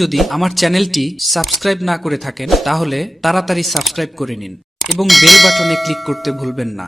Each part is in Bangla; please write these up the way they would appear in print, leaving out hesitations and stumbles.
যদি আমার চ্যানেলটি সাবস্ক্রাইব না করে থাকেন তাহলে তাড়াতাড়ি সাবস্ক্রাইব করে নিন এবং বেল বাটনে ক্লিক করতে ভুলবেন না।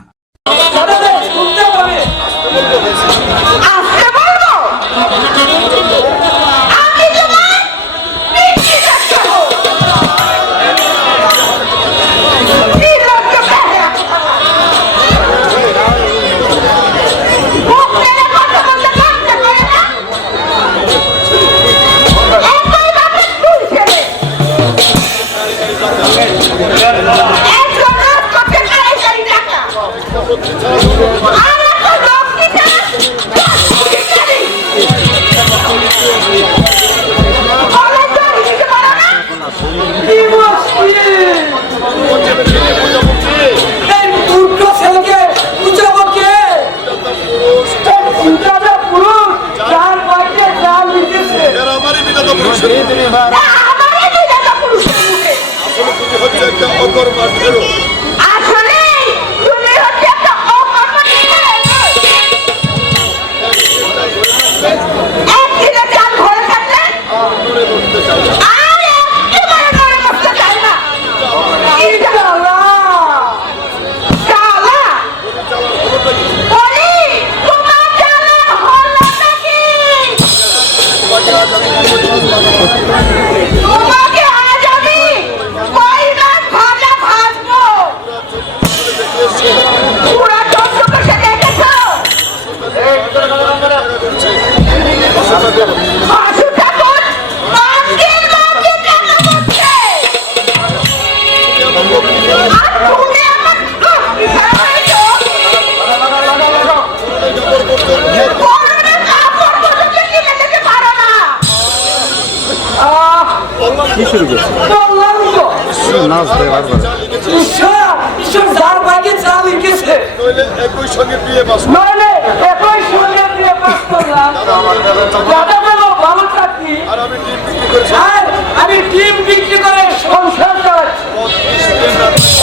আমি টিম বিক্রি করে সংসার চালাচ্ছি।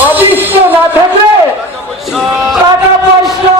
অদৃষ্ট না থাকলে টাকা পয়সা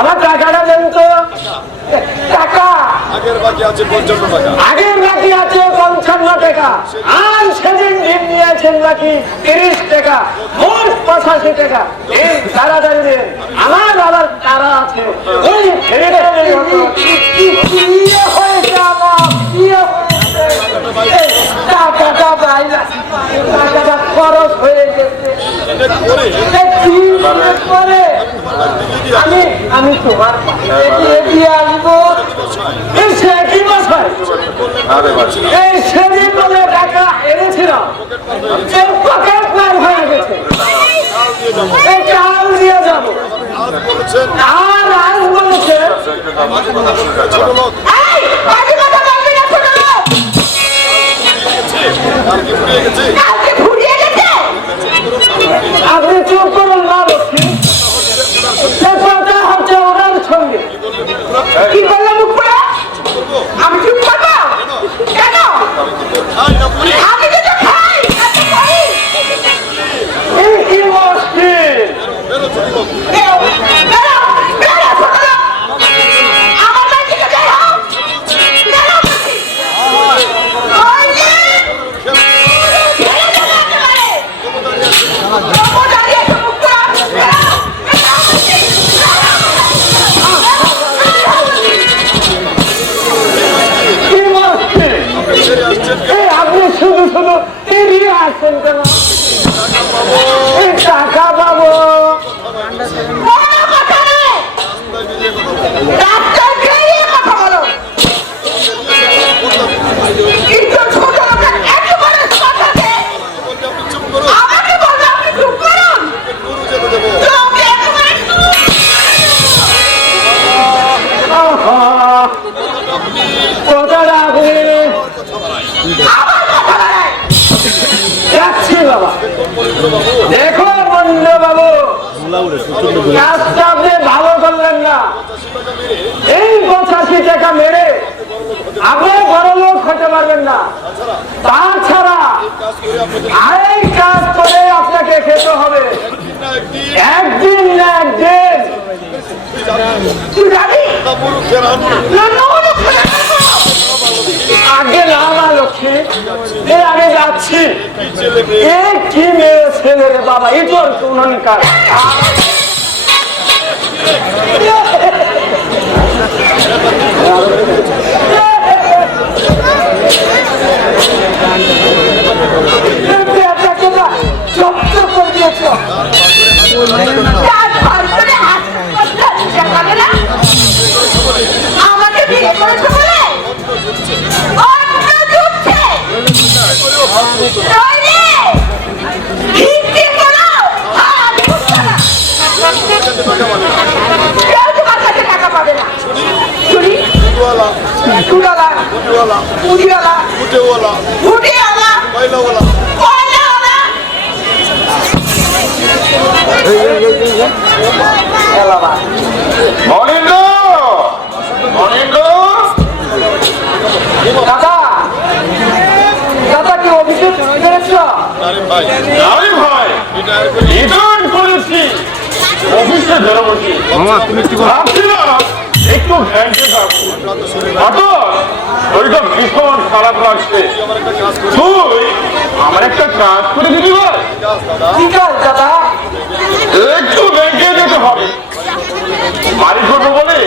আমার টাকাটা দেন তো। টাকা আগের বাকি আছে 55 টাকা, আর সেদিন ডিম নিয়েছেন নাকি 30 টাকা, মোট 85 টাকা। এই তাড়াতাড়ি দেন, আমার আবার তারা আছে। ওই হয়েছে আমার টাকাটা বাইরে, টাকাটা খরচ হয়ে গেছে। আমি তোমার দিয়ে আসবো। এই সেদিন বলে টাকা এনেছিলাম, পকেট মার হয়ে গেছে। চাল দিয়ে যাবো, আর আজ বলেছে আপনি চুপ করুন না। কথা হচ্ছে ওনার সঙ্গে। কি করলাম আমি চুপ করবো কেন? আমি তো খাই কি মুশকিল। আমার কাজটা আপনি ভালো করলেন না। এই 85 টাকা মেরে আপনি বড় লোক হতে পারবেন না। তাছাড়া আরেক কাজ করে আপনাকে খেতে হবে একদিন না একদিন। তুই জানি আগে না লক্ষ্মী এর আগে যাচ্ছি। এ কি মেয়ে ছেলে রে বাবা, এই তোর কোনকার আমাকে বিয়ে করেছে বলে অন্য যুদ্ধে নইলে ভিত্তি করো আর বুঝতে না। কেউ তোমার কাছে টাকা পাবে না। শুনি চুড়ালা মুড়িওয়ালা ফুটিওয়ালা কয়লাওয়ালা মনিন্দ্র মনিন্দ্র দাদা দাদা কি অভিযোগ করেছ? আরে ভাই রিটার্ন করেছি, অফিসে বেরোবছি। ভাবছিলাম একটু ব্যাংকে যাবো, ওইটা ভীষণ খারাপ লাগছে। তুই আমার একটা কাজ করে দিবি ভাই? কি কাজ দাদা? একটু ব্যাংকে যেতে হবে, বাড়ি করবো বলে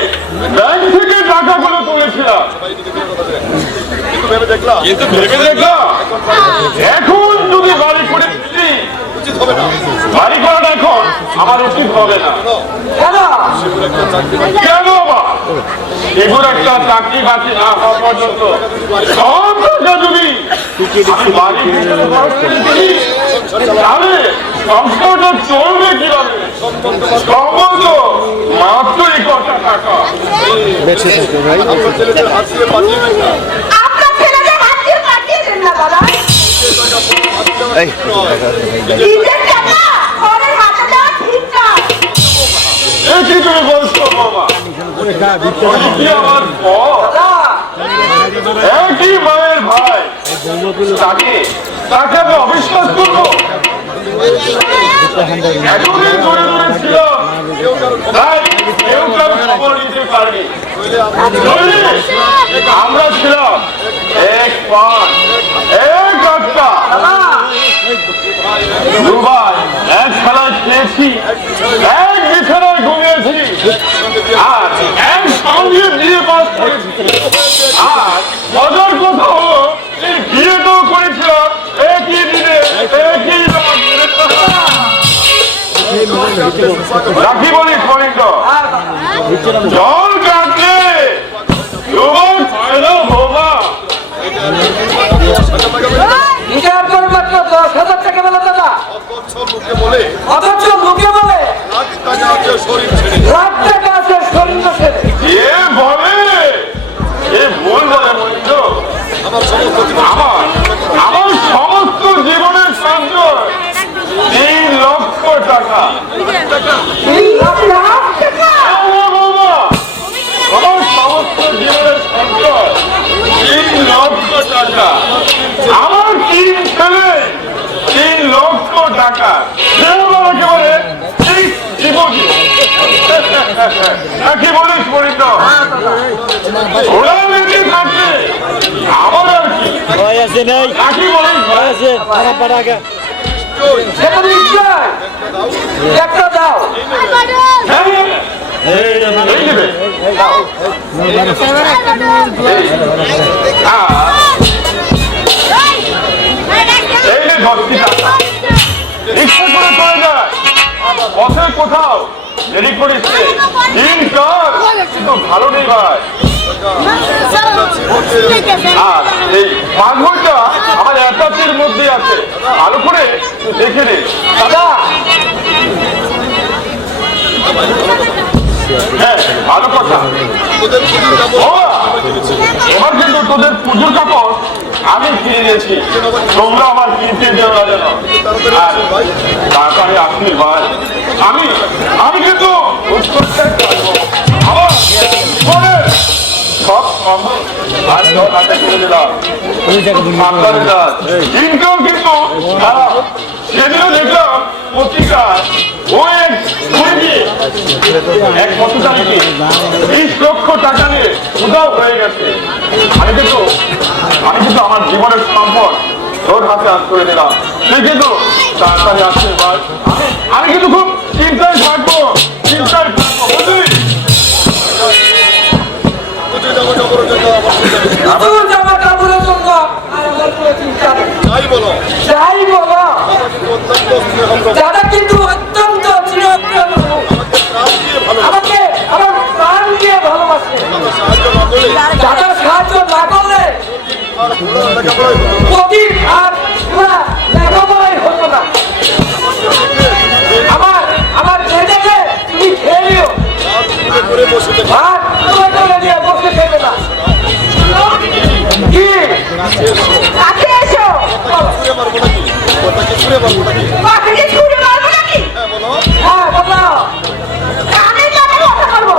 ব্যাংক থেকে টাকাগুলো তুলেছিলাম। কিন্তু ভেবে দেখলাম এখন যদি বাড়ি করে দিচ্ছি, বাড়ি করাটা এখন আমার উচিত হবে না। কেন বা? এগুলো একটা চাকরি বাকরি না হওয়া পর্যন্ত সব টাকা যদি আমি বাড়ি তাহলে সংসারটা চলবে কিভাবে? সম্বন্ধ মাত্র 1 টাকা বেঁচে থাকে ভাই। আপনার ছেলেদের হাত দিয়ে পাঠিয়ে দেন না দাদা। নিজের টাকা পরের হাতে দেওয়া ঠিক না। কি তুমি বলছো বাবা? আমার একই মায়ের ভাই, তাকে আমি অবিশ্বাস করবো? এতদিন ধরে ধরে ছিল তাই কেউ কারো খবর নিতে পারেনি। আমরা ছিলাম এক পান এক আটটা দুবার এক খেলায় খেয়েছি, এক বিছানায় ঘুমিয়েছি, আর এক সঙ্গে বিয়ে পাস করেছি। আর মজার কথা হলো এই বিয়েটাও করেছিলাম একই দিনে একই রাখি বলি খনিন্দ জল কাটলে তোমার ফায়দা হোবা। বিচার করে মাত্র 10,000 টাকা বেলা দাদা, অথচ লোকে বলে লাখ টাকা আছে শরীর ছেড়ে। এ বলে এ ভুল বলে মনিন্দ। আমার সমস্ত জীবনের সঞ্চয় 3 লক্ষ টাকা। আমার সমস্ত জীবনের সঞ্চয় 3 লক্ষ টাকা। আমার 3 ছেলে 3 লক্ষ টাকা। একেবারে কি বলিস মনিন্দ? ওরা বেঁচে থাকবে আমার আর কি কি বলিস? একটা দাও রিক্সা করে চলে যায়, পথে কোথাও দেরি করিস দিন কার ভালো নেই ভাই। আর এই পাঁচঘরটা আমার অ্যাটাচের মধ্যে আছে, ভালো করে দেখে নে দাদা। হ্যাঁ ভালো কথা। এবার কিন্তু তোদের পুজোর কাপড় আমি ফিরে গেছি, তোমরা আমার কিনতে যেও না যেন। আর তারপরে আপনি ভাই আমি কিন্তু আমার মনে সব সম্ভব আর সব হাতে করে দিলাম আপনাদের কাজ। কিন্তু তারা সেদিনও দেখলাম পত্রিকায় ওই এক পথচারীকে 20 লক্ষ টাকা নিয়ে উধাও হয়ে গেছে। আমি কিন্তু আমার জীবনের সম্পদ তোর হাতে আজ করে দিলাম। তুই কিন্তু তাড়াতাড়ি আসছে ভাই, আমি কিন্তু খুব চিন্তায় থাকবো বুঝলি? দাদা কিন্তু অত্যন্ত চিরপ্রিয় লোক। আমাকে আমার প্রাণ দিয়ে ভালোবাসে। দাদার সাহায্য না করলে প্রদীপ আর পুরা লেখাপড়াই হতো না। আমার ছেলেকে তুমি খেয়ে নিও, ভাত তোমাকে দিয়ে বসে খেবে না। কি কাছে এসো। কাছে কি ছুরি মারবো নাকি? হ্যাঁ বলো। কানে কানে কথা বলবো।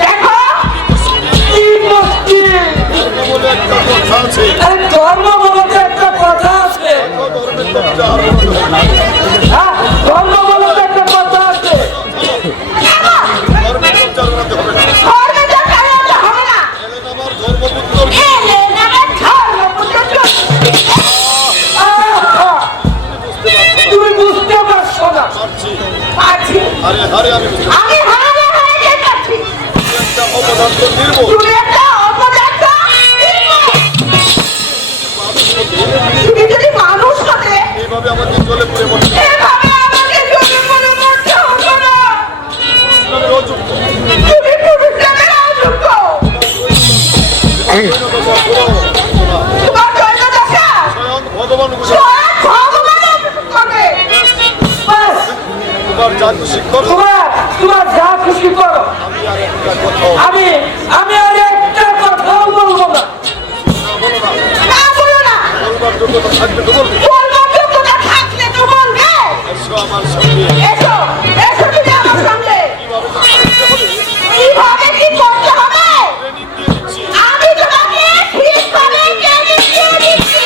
দেখো কি মুশকিল। আরে ধর্ম বলতে একটা কথা আছে। হ্যাঁ, ধর্ম বলতে একটা কথা আছে। ধর্মের দরকার হবে না। এলে আমার ধর্মপুত্র। তুমি বুঝতে পারছো না। আছি আমি হারালে হয়ে যাচ্ছি। তুমি একটা অপদার্থ নির্মূল। তুমি যদি মানুষ হতে এভাবে আমাকে জ্বলে পুড়ে মরতে হতো না। তুমি পুরুষ নামের অযোগ্য। তোমার জৈন দশা স্বয়ং ভগবান করবে। বাস, তোমার যা খুশি করো। আমি আর একটা কথাও বলবো না। না বলো না। বলবার যোগ্যতা থাকলে তো বলবে। এসো এসো তুমি আমার সঙ্গে। কিভাবে কি করতে হবে আমি তোমাকে ঠিকভাবে ট্রেনিং দিয়ে দিচ্ছি।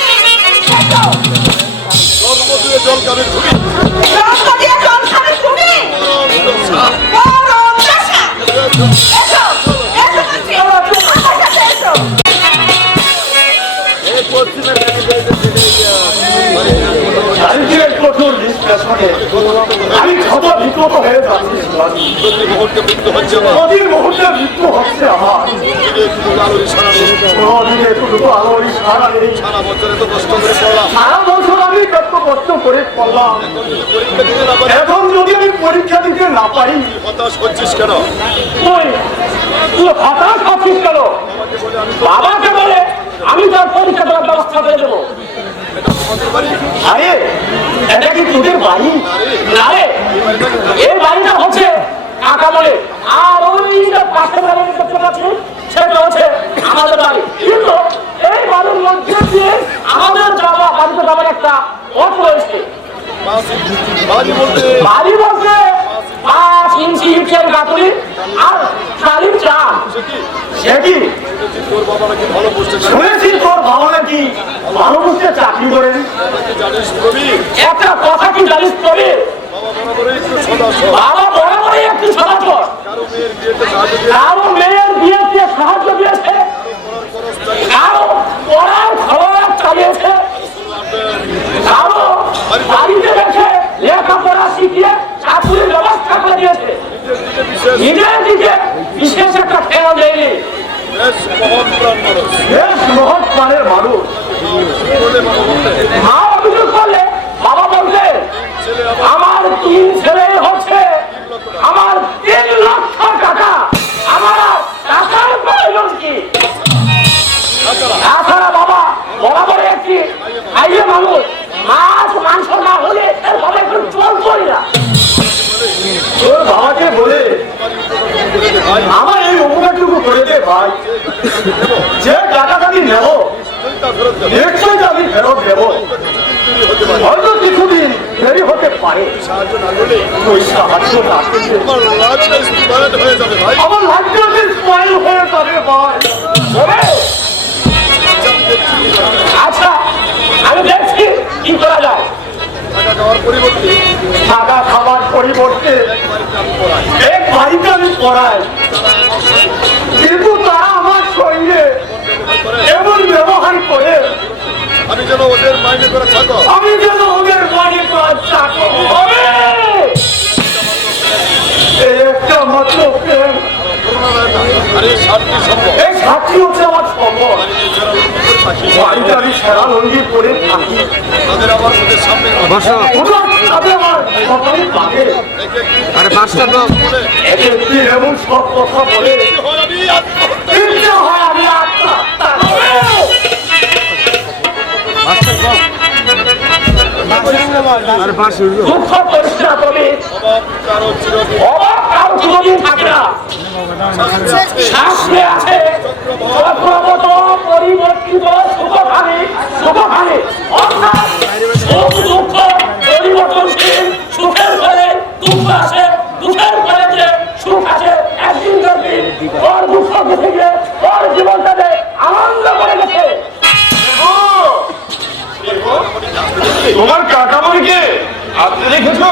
এসো। রক্ত দিয়ে জল খাবে তুমি। বড় নেশা। এসো এসো বলছি। আমার সাথে এসো। শারীরিক কঠোর বিশ্লেষণে আমি ক্ষতবিক্ষত হয়ে যাচ্ছি। প্রতি মুহূর্তে মৃত্যু হচ্ছে আমার। কোনদিন একটু আলোর ইশারা নেই। সারা বছর আমি কত কষ্ট করে পড়লাম, এখন যদি আমি পরীক্ষা দিতে না পারি হতাশ হচ্ছিস কেন? তুই হতাশ হচ্ছিস কেন? বাবাকে বলে আমি তার পরীক্ষা দেওয়ার ব্যবস্থা করে দেবো। আরে এটা কি তোদের বাড়ি? না রে, এই বাড়িটা হচ্ছে কাকা বলে, আর ওই পাশে বাড়ি দেখতে পাচ্ছি সেটা হচ্ছে আমাদের বাড়ি। কিন্তু এই বাড়ির মধ্যে দিয়ে আমাদের বাড়িতে যাবার একটা পথ রয়েছে। বাড়ি বলতে 5 ইঞ্চি ইটের গাঁথুনি আর খালি চাল। সে কি শুনেছি তোর বাবা নাকি ভালো বুঝতে চাকরি করেন? একটা কথা কি জানিস তবে বাবা বরাবরই একটু সদাচর। কারো মেয়ের বিয়েতে সাহায্য দিয়েছে, কারো পড়ার খবর চালিয়েছে, কারো বাড়িতে রেখে লেখাপড়া শিখিয়ে চাকরির ব্যবস্থা করে দিয়েছে। নিজের দিকে বিশেষ একটা খেয়াল দেয়নি। বেশ মহৎ প্রাণের মানুষ। মা অভিযোগ করলে বাবা বলতে আমার 3 ছেলে হচ্ছে আমার 3 লক্ষ টাকা। আমার টাকার প্রয়োজন কি? তাছাড়া বাবা বরাবর একটি খাইয়ে মানুষ, মাছ মাংস না হলে এভাবে চল করি না। তোর বাবাকে বলে আমার ফেরত দেবো। দেরি হতে পারে। হয়তো কিছুদিন দেরি হতে পারে। সাহায্য না করলে ওই সাহায্য না করলে আমার লাইফটা স্পয়েলড হয়ে যাবে ভাই। আমার লাইফটা স্পয়েল হয়ে যাবে ভাই। তবে আমি দেখছি কি করা যায়। আচ্ছা আমি দেখছি কি করা যায়। টাকা দেওয়ার পরিবর্তে টাকা খাওয়ার পরিবর্তে বাড়িতে আমি পড়াই। এক বাড়িতে আমি পড়াই, কিন্তু তারা আমার শরীরে এমন ব্যবহার করে আমি যেন ওদের মাইনে করে থাকো। আমি যেন ওদের বাড়ি কাজ চাকর হবে। এই একটা মাত্র প্রেম, আর এই সাতটি সম্ভব। এই সাক্ষী হচ্ছে আমার সম্ভব। বাড়িতে আমি সেরা লঙ্গি পরে থাকি, তাদের আমার ওদের সামনে ওরা তাদের আমার সবাই পাবে। আরে পাঁচটা তো বলে একে একটি এমন সব কথা বলে আমি আত্মহত্যা ইচ্ছে হয় আমি আত্মহত্যা করব। দুঃখ করিস না তুমি, অভাব কারো চিরদিন অবাক কারো কোনোদিন থাকে না। শাস্ত্রে আছে চক্রবত পরিবর্তিত সুখখানি, সুখখানি অর্থাৎ সুখ দুঃখ পরিবর্তনশীল। সুখের পরে দুঃখ আসে, দুঃখের পরে যে সুখ আসে একদিন দেখবি ওর দুঃখ গেছে গিয়ে ওর জীবনটাতে আনন্দ করে গেছে। তোমার কাকামণিকে আপনি দেখেছো?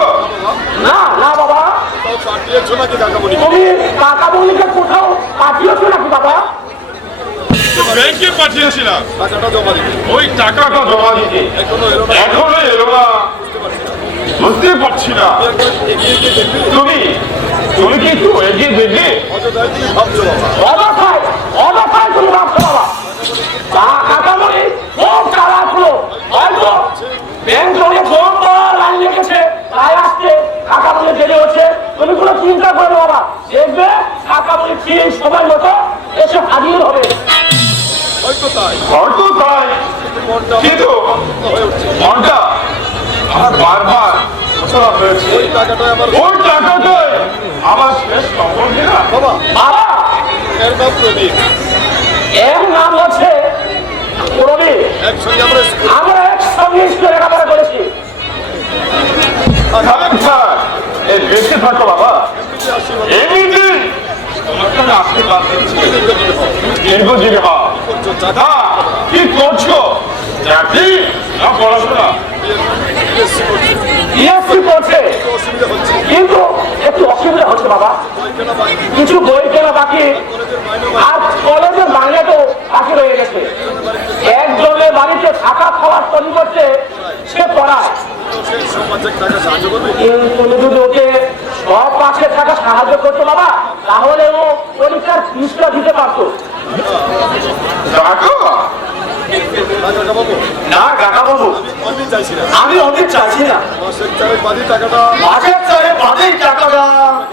না না বাবা, তাও কাটিয়েছো নাকি কাকামণি? তুমি কাকা বৌনিকে কোথাও পাঠিয়েছো নাকি বাবা? ব্যাংকে পাঠিয়েছিলাম টাকাটা জমা দিবে। ওই টাকাটা জমা দিতে, এখনো এলো না। এখনো এলো না। বুঝতে পারছি না। এগিয়ে গিয়ে দেখবি তুমি তুমি কি একটু এগিয়ে দেখবে? অযথায় তুমি ভাবছো বাবা। অবস্থায় অবস্থায় তুমি ভাবছো বাবা। কাকা বৌনি খুব খারাপ হলো, হয়তো ব্যাংক থেকে ফোন করার লাইন লেগেছে, তাই আসতে কাকা বৌনি দেরি হচ্ছে। তুমি কোনো চিন্তা করো না বাবা, দেখবে কাকা বৌনি ঠিক সময় মতো এসে হাজির হবে। হয়তো তাই। হয়তো তাই, মনটা কিন্তু হয়ে উঠছে। মনটা আমার বারবার ঘোষণা হয়েছে ওই টাকাটা আমার ওই টাকাটাই আমার শেষ সম্পর্কে না। বাবা। বাবা এর নাম প্রদীপ। এর নাম হচ্ছে প্রবীর। একসঙ্গে আমরা স্কুল আমরা একসঙ্গে স্কুলে লেখাপড়া করেছি। আচ্ছা, এই বেঁচে থাকো বাবা। থেকে আসি বাবা। এমনিতে তোমার কাছে আশীর্বাদ দিচ্ছি। দীর্ঘজীবী হও। করছো টাকা হ্যাঁ, কি করছো? চাকরি না পড়াশোনা? বিএসসি করছি। বিএসসি করছে, একটু অসুবিধা হচ্ছে। কিন্তু একটু অসুবিধা হচ্ছে বাবা। বই কেনা বাকি। কিছু বই কেনা বাকি, কলেজের মাইনে আর কলেজের বাংলাতেও বাকি রয়ে গেছে। একজনের বাড়িতে থাকা খাওয়ার পরিবর্তে সে পড়ায়। সে সমাজে টাকা সাহায্য করবে। তুমি যদি ওকে সব পাশে থাকা সাহায্য করতো বাবা, তাহলে ও পরীক্ষার ফিসটা দিতে পারতো। টাকা? টাকা পাবো। না কাকা বাবু, আমি চাইছি না। আমি অনেক চাইছি না। মাসের চারেক বাদী টাকাটা মাসের চারে বাদে টাকাটা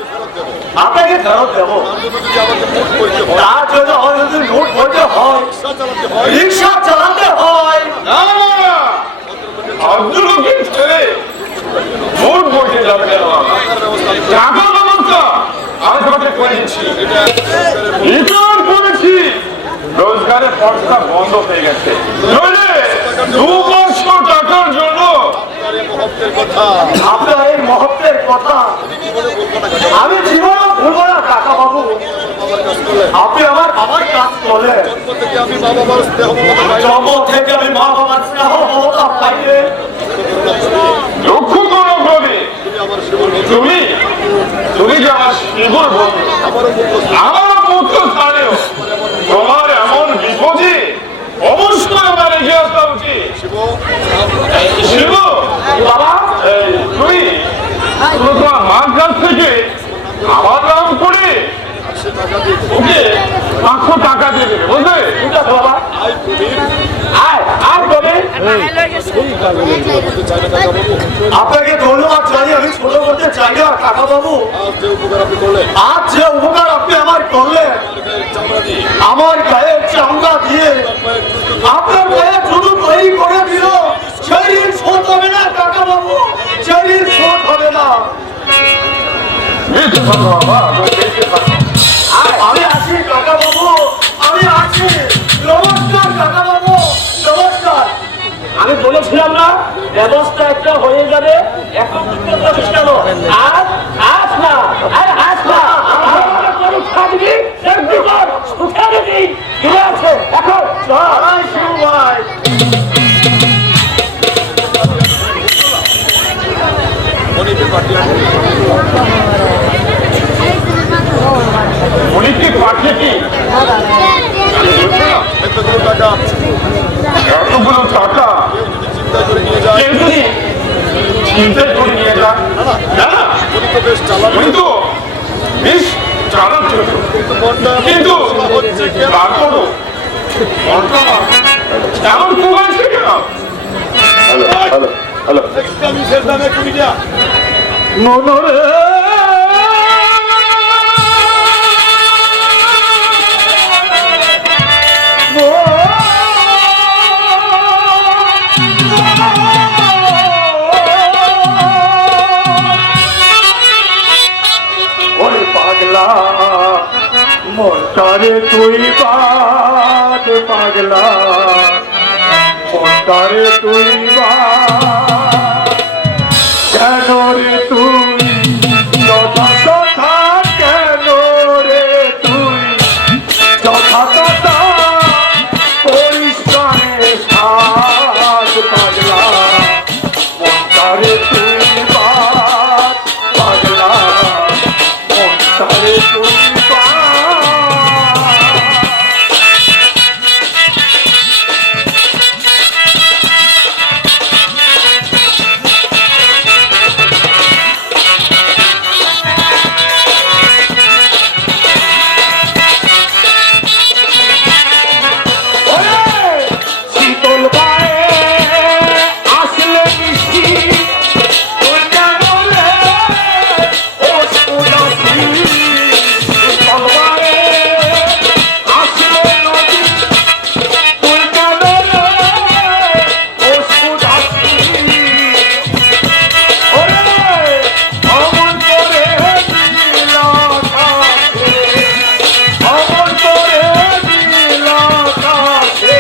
ফেরত দেবো। আপনাকে ফেরত দেবো। তার জন্য যদি আমাকে মুখ করতে হয়, তার জন্য আমার যদি নোট বইতে হয়, রিক্সা চালাতে হয়, রিক্সা চালাতে হয়, না না, ভদ্রলোকের ছেলে ভোট বইতে যাবে কেন বাবা? টাকার ব্যবস্থা আমি করব। টাকা ব্যবস্থা আমি তোমাকে করে দিচ্ছি। এটা রিটার্ন করেছি, রোজগারের পথটা বন্ধ হয়ে গেছে। নইলে 200 টাকার জন্য আপনার এই মহত্বের কথা আপনার এই মহত্বের কথা আমি জীবনে বলবো না কাকা। আমি জীবনে ভুলবো না কাকা বাবু। বাবার কাজ করলে আপনি আমার বাবার কাজ করলেন। জন্ম থেকে আমি মা বাবার স্নেহ মমতা পাই। জন্ম থেকে আমি মা বাবার স্নেহ মমতা পাইলে লক্ষ্য করো প্রবীর, তুমি আমার জীবন তুমি তুমি যে আমার শিবর বন্ধু, আমারও মুখ আমার পুত্র স্থানেও তোমার এমন বিপদে অবশ্যই আমার এগিয়ে আসা উচিত। শিব শিব, বাবা তুই তোমার মার কাছ থেকে আমার নাম করে সে টাকা দিয়ে ওকে 500 টাকা দিয়ে দেবে, বুঝলে? ঠিক আছে বাবা, আই প্রদীপ আয় আয় কবি। করতে চাই না কাকা বাবু। আপনাকে ধন্যবাদ জানিয়ে আমি ছোট করতে চাই না কাকা বাবু। আজ যে উপকার আপনি করলেন, আজ যে উপকার আপনি আমার করলেন, গায়ের চামড়া দিয়ে আমার গায়ে চামড়া দিয়ে পায়ের জুতো আপনার গায়ে জুতো তৈরি করে দিল, সেই ঋণ শোধ হবে না কাকা বাবু, সেই ঋণ শোধ হবে না। বেঁচে থাকো বাবা, বেঁচে থাকো। আমি আছি কাকা বাবু, আমি আছি। নমস্কার কাকা বাবু, নমস্কার। আমি বলছিলাম না ব্যবস্থা একটা হয়ে যাবে, এখন কেন আজ আজ না আর আজ না পরীক্ষা দিবি একটু কর উঠে দিবি ফিরে আছে এখন আয় শিবু ভাই উনিকে পাঠিয়ে কি এতগুলো টাকা এতগুলো টাকা চিন্তা করে নিয়ে যায় কেউ যদি চিন্তা করে নিয়ে যান না উনি তো বেশ চালাক উনি তো বেশ চালাক ছিল। কিন্তু মনটা কিন্তু হচ্ছে কেন তারপরও মনটা এমন কুমারছে কেন? হ্যালো হ্যালো হ্যালো আমি শেষ দামে কুড়ি যা মনরে ওরে পাগলা মনটারে তুই বাদ পাগলা মনটারে তুই বাদ কেন রে তুই যথা কথা কেন রে তুই যথা কথা পরিষ্কারে সাজ পাগলা মনটারে তুই বাদ পাগলা মনটারে তুই বাদ শীতল গায়ে আসলে মিষ্টি তুই কেন রে ওস উদাসী শীতল গায়ে আসলে নদী তুই কেন রে ওস উদাসী ওরে অমন করে দিলা কাছে অমন করে দিলা কাছে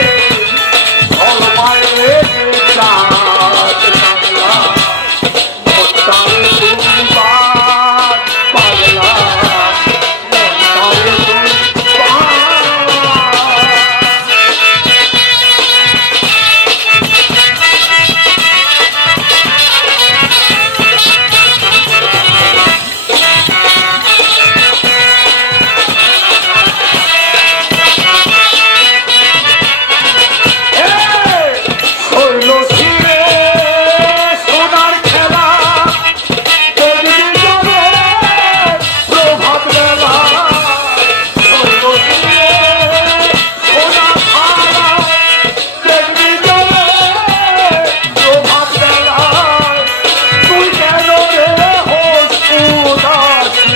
সোনার খেলা প্রভাত বেলা সোনা খালা দেখবি যাবে প্রভাত বেলা তুই কেন রে হোস উদাসী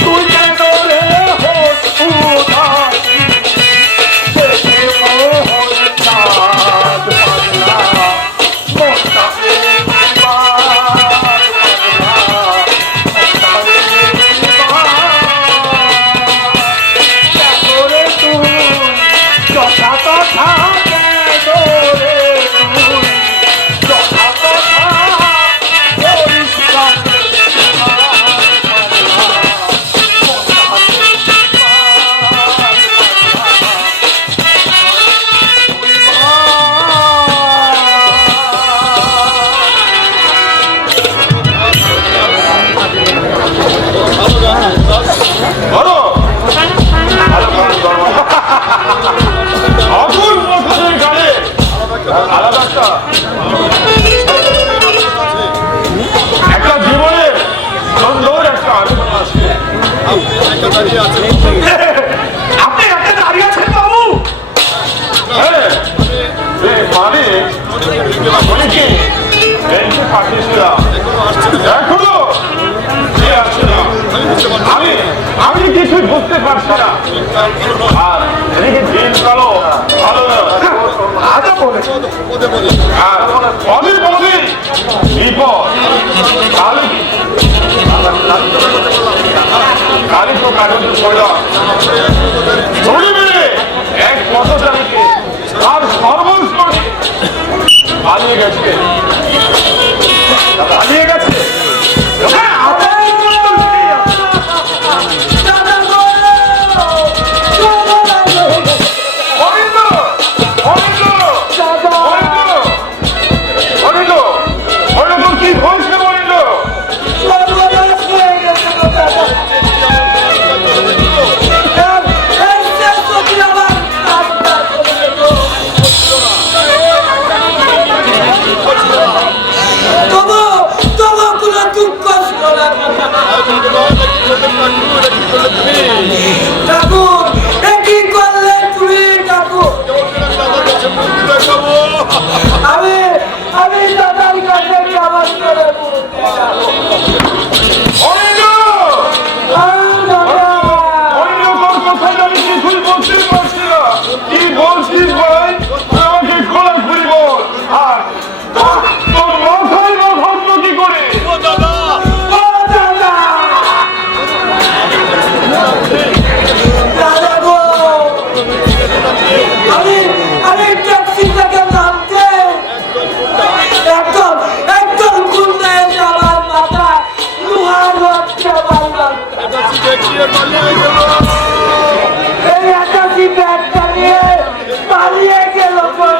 তুই কেন রে হোস উদাসী দেখে মোহন চাঁদ পাগলা মনটাকে বাদ পাগলা মনটাকে বাদ করে তুই যথা কথা কেন রে তুই যথা কথা পরিষ্কার বলো আগুন মশাদের গানে আলাদা একটা জীবনের সুন্দর একটা আলোচনা আছে। আপনি একা দাঁড়িয়ে আছেন আপনি একটা দাঁড়িয়ে আছেন বাবু হ্যাঁ মানে অনেকে বেঞ্চে পাঠিয়েছিলাম এখনো আসছে না এখনো সে আসছে না। আমি বুঝতে পারছি আমি আমি কিছুই বুঝতে পারছি না। ভালো নয় আর এদিকে দিন কালো ভালো না। আজও বলে পদে পদে আর পদে পদে বিপদ কালি কালি তো কাগজ ছড়া ছড়ি মেরে কি বলছিস ভাই? আমাকে খোলাখুলি বল। আর তোর মাথায় না ভাবলো কি করে? ও দাদা! দাদা গো! আমি ট্যাক্সি থেকে নামতে একদম গুন্ডা এসে আমার মাথায় লোহার রড চাপালাম। এই আকাশি ব্যাগটা নিয়ে পালিয়ে গেল গো।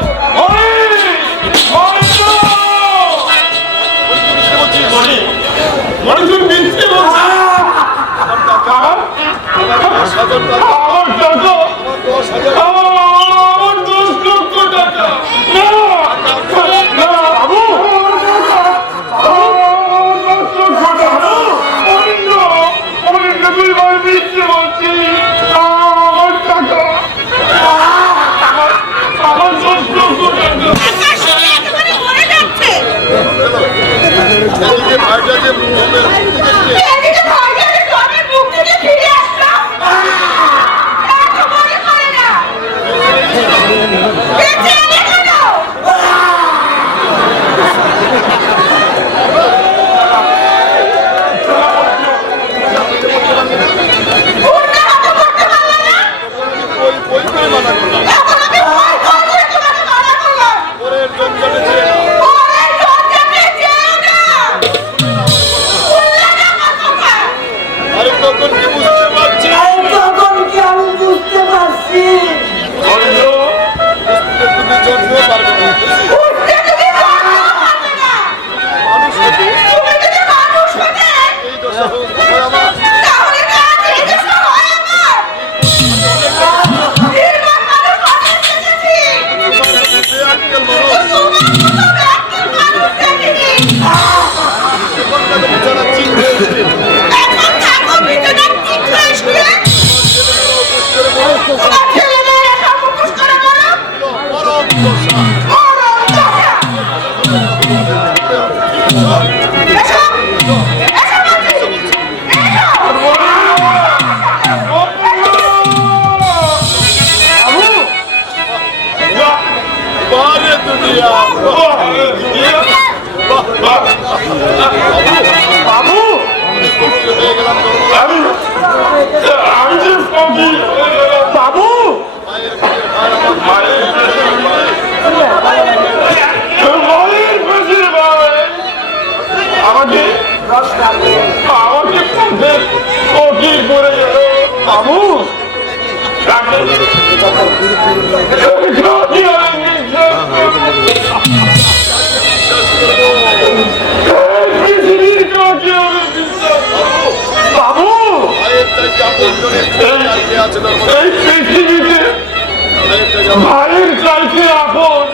ভাইয়ের চাইতে আপন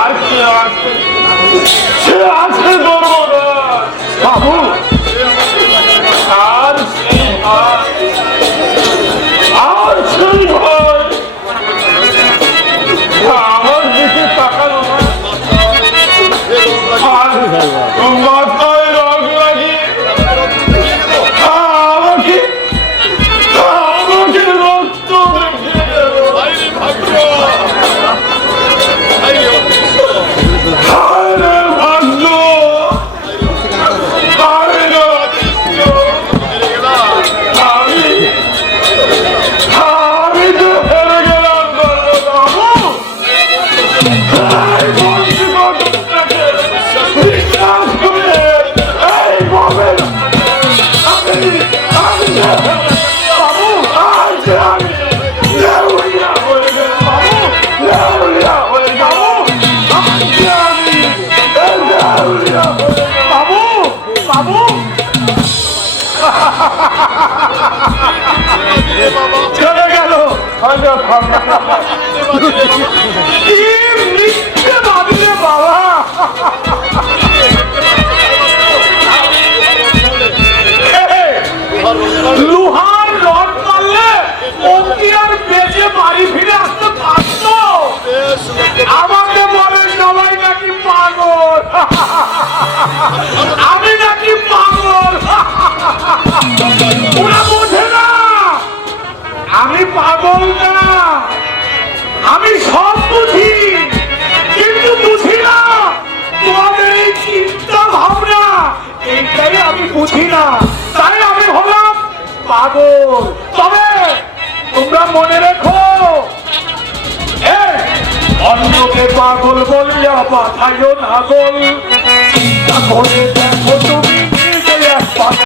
আর কি আছে? সে আছে ধর্মরাজ বাবু। আর সেই ভাই আমার দিকে তাকালো না। মাথায় রং লাগিয়ে আমাকে রক্ত দেখে গেল। চলে গেল। বাবা লোহার রড মারলে অঙ্কি আর বেঁচে বাড়ি ফিরে আসতে পারতো। আমাকে বলে সবাই নাকি পাগল, আমি নাকি পাগল। ওরা বোঝে না আমি পাগল না, বুঝি না, তাই আমি হলাম পাগল। তবে তোমরা মনে রেখো, অন্যকে পাগল বলিয়া পাঠাইও না গোল। চিন্তা করে দেখো